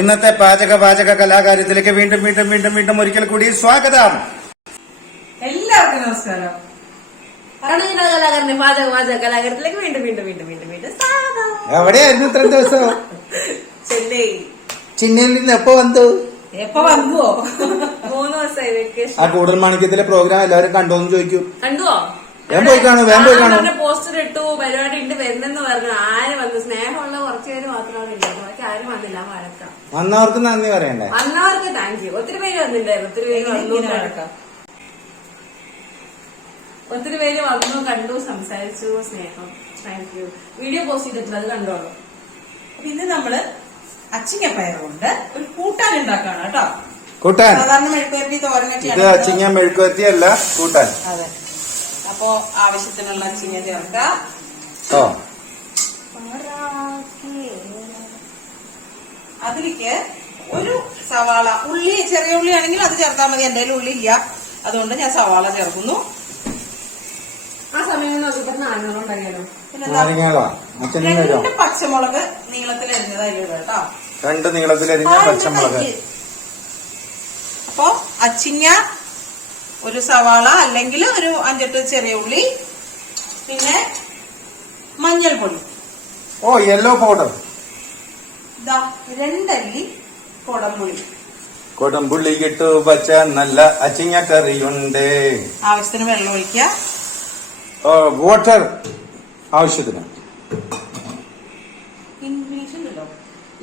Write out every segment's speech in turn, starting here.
ഇന്നത്തെ പാചക പാചക കലാകാര്യത്തിലേക്ക് വീണ്ടും വീണ്ടും വീണ്ടും വീണ്ടും ഒരിക്കൽ കൂടി സ്വാഗതം. എല്ലാവർക്കും നമസ്കാരം. കലാകാരന്റെ പാചക പാചക കലാകാരത്തിലേക്ക് വീണ്ടും വീണ്ടും വീണ്ടും വീണ്ടും വീണ്ടും സ്വാഗതം. എവിടെയായിരുന്നു ഇത്രയും ദിവസം? ചെന്നൈ. ചിന്നയിൽ നിന്ന് എപ്പോ വന്നു? എപ്പൊ വന്നുവോ? മൂന്ന് ദിവസമായി വെക്കേഷൻ ആ കൂടുതൽ മാണിക്യത്തിലെ പ്രോഗ്രാം എല്ലാവരും കണ്ടോന്ന് ചോദിക്കൂ. കണ്ടുവോ? വേഗം പോയി കാണോ വേഗം പോയി കാണോ. പോസ്റ്റർ ഇട്ടു പരിപാടി ഉണ്ട് വരുന്നെന്ന് പറഞ്ഞു. ആരും വന്നു? സ്നേഹമുള്ള കുറച്ച് പേര് മാത്രമാണ് ബാക്കി ആരും വന്നില്ല വഴക്കാം. വന്നവർക്ക് നന്ദി പറയണ്ടേ? വന്നവർക്ക് താങ്ക് യു ഒത്തിരി പേര് വന്നിട്ടുണ്ടായിരുന്നു ഒത്തിരി പേര് വന്നു വഴക്കാം. ഒത്തിരി പേര് വന്നു കണ്ടു സംസാരിച്ചു സ്നേഹം. താങ്ക് യു വീഡിയോ പോസ്റ്റ് ചെയ്തിട്ടുണ്ട് അത് കണ്ടോളൂ. പിന്നെ നമ്മൾ അച്ചിങ്ങ പയറുകൊണ്ട് ഒരു കൂട്ടാൻ ഉണ്ടാക്കാണ് കേട്ടോ. കൂട്ടാൻ? സാധാരണ മെഴുക്കുവരട്ടി തോരനൊക്കെ ഇത് അച്ചിങ്ങ മെഴുക്കുവരത്തിയല്ല കൂട്ടാൻ. അതെ. അപ്പൊ ആവശ്യത്തിനുള്ള അച്ചിങ്ങ ചേർക്ക അതിലേക്ക് ഒരു സവാള. ഉള്ളി ചെറിയ ഉള്ളി ആണെങ്കിൽ അത് ചേർത്താൽ മതി. എന്റെ കയ്യിൽ ഉള്ളി ഇല്ല. അതുകൊണ്ട് ഞാൻ സവാള ചേർക്കുന്നു. ആ സമയം നോക്കിയപ്പോ അച്ഛനും കഴിയോ രണ്ട് പച്ചമുളക് നീളത്തിൽ എരിഞ്ഞതായിട്ടോ രണ്ട് നീളത്തിലരിഞ്ഞ പച്ചമുളക്. അപ്പൊ അച്ചിങ്ങ ഒരു സവാള അല്ലെങ്കിൽ ഒരു അഞ്ചെട്ട് ചെറിയ ഉള്ളി പിന്നെ മഞ്ഞൾപ്പൊടി. ഓ യെല്ലോ പൗഡർ ഇതാ രണ്ടല്ലി കൊടംപുളി. കൊടംപുള്ളി കിട്ടു പച്ച നല്ല അച്ചിങ്ങ കറിയുണ്ട്. ആവശ്യത്തിന് വെള്ളം ഒഴിക്കുക. വാട്ടർ ആവശ്യത്തിന്. ഇംഗ്ലീഷ്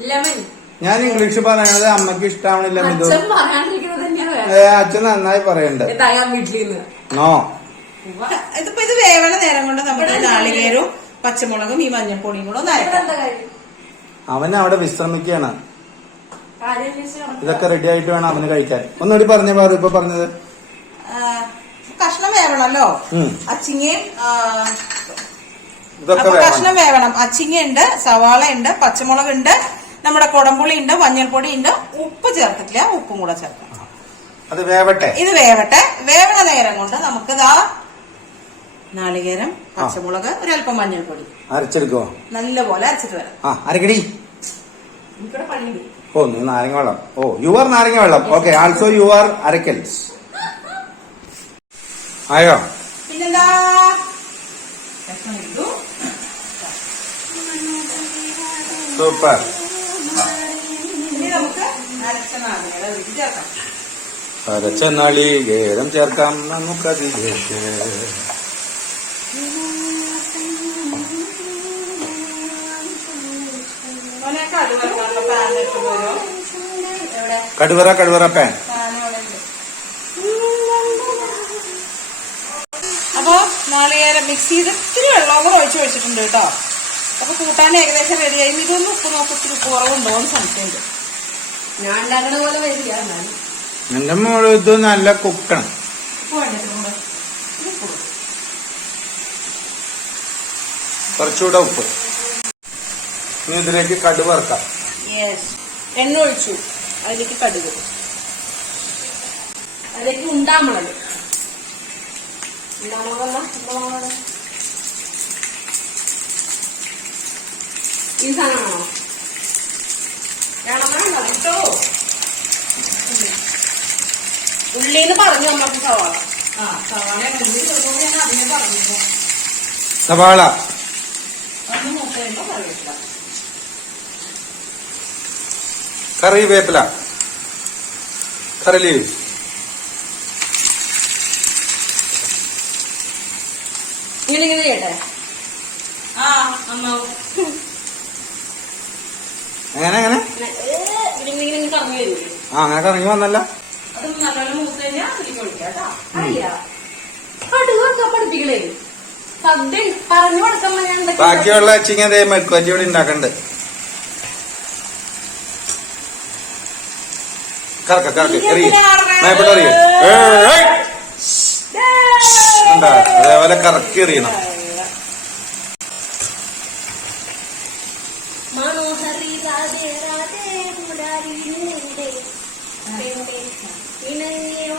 ലെമൺ ഞാൻ ഇംഗ്ലീഷ് പറയണത് അമ്മയ്ക്ക് പറയാണ്ടിരിക്കുന്നത് ഏ, അച്ഛൻ നന്നായി പറയണ്ട്. തയ്യാൻ വീട്ടിൽ നിന്ന് നോ. ഇതിപ്പോ ഇത് വേവണ നേരം കൊണ്ട് നമ്മുടെ നാളികേരവും പച്ചമുളകും ഈ മഞ്ഞപ്പൊടിയും കൂടെ ഒന്ന് അവൻ അവിടെ വിശ്രമിക്കുകയാണ് ഇതൊക്കെ റെഡി ആയിട്ട് വേണം അവന് കഴിക്കാൻ. ഒന്നുകൂടി പറഞ്ഞ പാറു ഇപ്പൊ പറഞ്ഞത്? കഷ്ണം വേവണല്ലോ? അച്ചിങ്ങയും ഇതൊക്കെ കഷ്ണം വേവണം. അച്ചിങ്ങ ഉണ്ട് സവാള ഉണ്ട് പച്ചമുളക് ഉണ്ട് നമ്മുടെ കുടംപുളി ഉണ്ട് മഞ്ഞൾപ്പൊടി ഉണ്ട് ഉപ്പ് ചേർത്തിട്ടില്ല ഉപ്പും കൂടെ ചേർക്കണം അത് വേവട്ടെ. ഇത് വേവട്ടെ. വേവണ നേരം കൊണ്ട് നമുക്ക് ഇതാ നാളികേരം പച്ചമുളക് ഒരല്പം മഞ്ഞൾപ്പൊടി. അരച്ചെടുക്കുവോ? നല്ലപോലെ അരച്ചിട്ട് വരാം ആ അരക്കടി. ഓ നീ നാരങ്ങ വെള്ളം. ഓ യു ആർ നാരങ്ങ വെള്ളം. ഓക്കെ ആൾസോ യു ആർ അരക്കൽ. ആയോ? പിന്നെന്താ? കഷ്ണം ഇട്ടു സൂപ്പർ ഇനി നമുക്ക് അരച്ച നാളികേരം ചേർക്കാം അരച്ച നാളികേരം ചേർക്കാം നമുക്കതിലേക്ക്. കടുവറ കടുവറ പാൻ പാൻ അപ്പൊ നാളികേരം മിക്സ് ചെയ്ത് ഇത്തിരി വെള്ളം കൂടെ ഒഴിച്ചു വെച്ചിട്ടുണ്ട് കേട്ടോ. അപ്പൊ കൂട്ടാൻ ഏകദേശം റെഡിയായി ഇതൊന്നും ഉപ്പ് നോക്കി ഇത്തിരി ഉപ്പ് കുറവുണ്ടോ എന്ന് സംശയമുണ്ട്. ഞാൻ ഉണ്ടാക്കണ പോലെ വരില്ല എന്നാലും. എന്റെ മോൾ ഇത് നല്ല കുക്കണം. കുറച്ചുകൂടെ ഉപ്പ്. ഇനി ഇതിലേക്ക് കടു വറക്കാം. എണ്ണ ഒഴിച്ചു. അതിലേക്ക് കടുക്. അതിലേക്ക് ഉണ്ടാമുളക് ഉണ്ടാമുളകല്ല ഉണ്ടാമുളക് ഈ സാധനമാണോ വേണം? വേണ്ട ഇട്ടോ. ഉള്ളിന്ന് പറഞ്ഞു നമ്മൾക്ക് സവാള. ആ സവാള കറിവേപ്പില? കറി ലീവ്സ് ഇങ്ങനെ ചെയ്യട്ടെ? കറങ്ങി വരില്ലേ ആ അങ്ങനെ കറങ്ങി വന്നല്ല. അത് നല്ലോണം മൂത്ത് കഴിഞ്ഞാൽ അതിലേക്ക് ഒഴിക്കാം കേട്ടോ. അറിയാ. കടുകൊക്കെ പഠിപ്പിക്കണേ. സദ്യ പറഞ്ഞു കൊടുക്കാൻ ഞാൻ ബാക്കിയുള്ള അച്ചിങ്ങ ഇവിടെ ഉണ്ടാക്കണ്ട്. കറക്ക കറക്ക എറിയ. മേപ്പോട്ട് എറിയ. എന്താ അതേപോലെ കറക്കി എറിയണം. മനോഹരി രാധേ രാധേ മുരാരി പെണ്ണെ ഇണങ്ങിയോ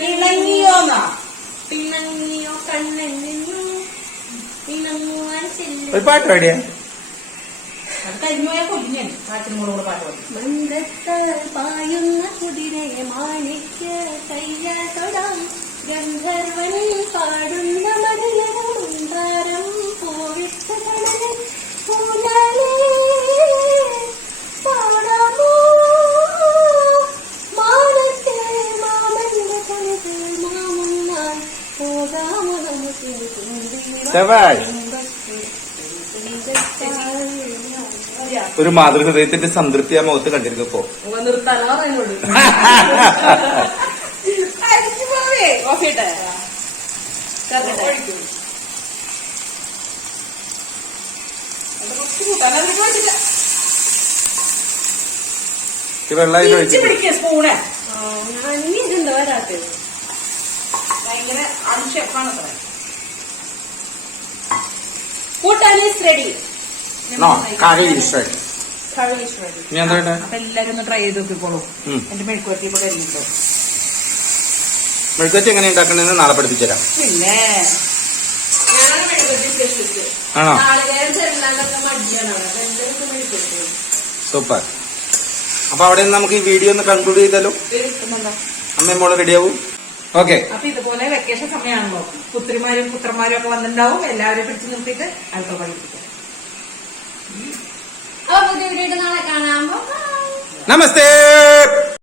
ഇണങ്ങിയോന്നാ പിണങ്ങിയോ കണ്ണനിന്നു ഇണങ്ങുവാൻ ചെല്ലു ഒരു പാട്ട് പാടിയ. കൂടെ പാട്ട് പാടി. പായുന്ന കുതിരയെ മാണിക്യ കയ്യാൽ തൊടാം. ഗന്ധർവൻ പാടുന്ന ശബാഷ്. ഒരു മാതൃഹൃദയത്തിന്റെ സംതൃപ്തി ആ മുഖത്ത് കണ്ടിരുന്നു ഇപ്പോ. അടിച്ചു പോവേ കോഫി ഇട്ടെ കുറച്ച് കൂട്ടാൻ അതിലേക്ക് വേണ്ടില്ല ഈ വെള്ളം അതിൽ തിരിച്ച് ഒഴിച്ചിട്ട് പിടിക്കുക സ്പൂണ് അന്യതുണ്ടോ വരാത്തത് ഭയങ്കര അൺഷെഫാണ് അത്ര കൂട്ടാൻ ഈസ് റെഡി നോ കറി ഈശ്വരൻ കറി ഈസ് റെഡി ഇനി എന്താ വേണ്ടേ? അപ്പൊ എല്ലാരും ഒന്ന് ട്രൈ ചെയ്ത് നോക്കിക്കോളൂ. ഉം. എന്റെ മെഴുക്കുവരട്ടി ഇപ്പൊ കരിഞ്ഞിട്ടോ മെഴുക്കുവരട്ടി എങ്ങനെ ഉണ്ടാക്കണമെന്ന് നാളെ പഠിപ്പിച്ചു തരാം. പിന്നെ ഞാനാണ് മെഴുകുവരട്ടി സ്പെഷ്യലിസ്റ്റ് ആണോ? നാളികേരം ചെറുനാളൊക്കെ മടിയാണ് അവിടെ. അപ്പൊ സൂപ്പർ. അപ്പൊ അവിടെ നിന്ന് നമുക്ക് ഈ വീഡിയോ ഒന്ന് കൺക്ലൂഡ് ചെയ്താലോ? പിന്നെന്താ അമ്മയും മോൾ റെഡിയാവും ഓക്കെ. അപ്പൊ ഇതുപോലെ വെക്കേഷൻ സമയമാണല്ലോ പുത്രിമാരും പുത്രന്മാരും ഒക്കെ വന്നിട്ടുണ്ടാവും. എല്ലാവരും പിടിച്ചു നിർത്തിയിട്ട് അടുത്ത പഠിപ്പിക്കാം അപ്പൊ പുതിയ വീഡിയോ നാളെ. നമസ്തേ.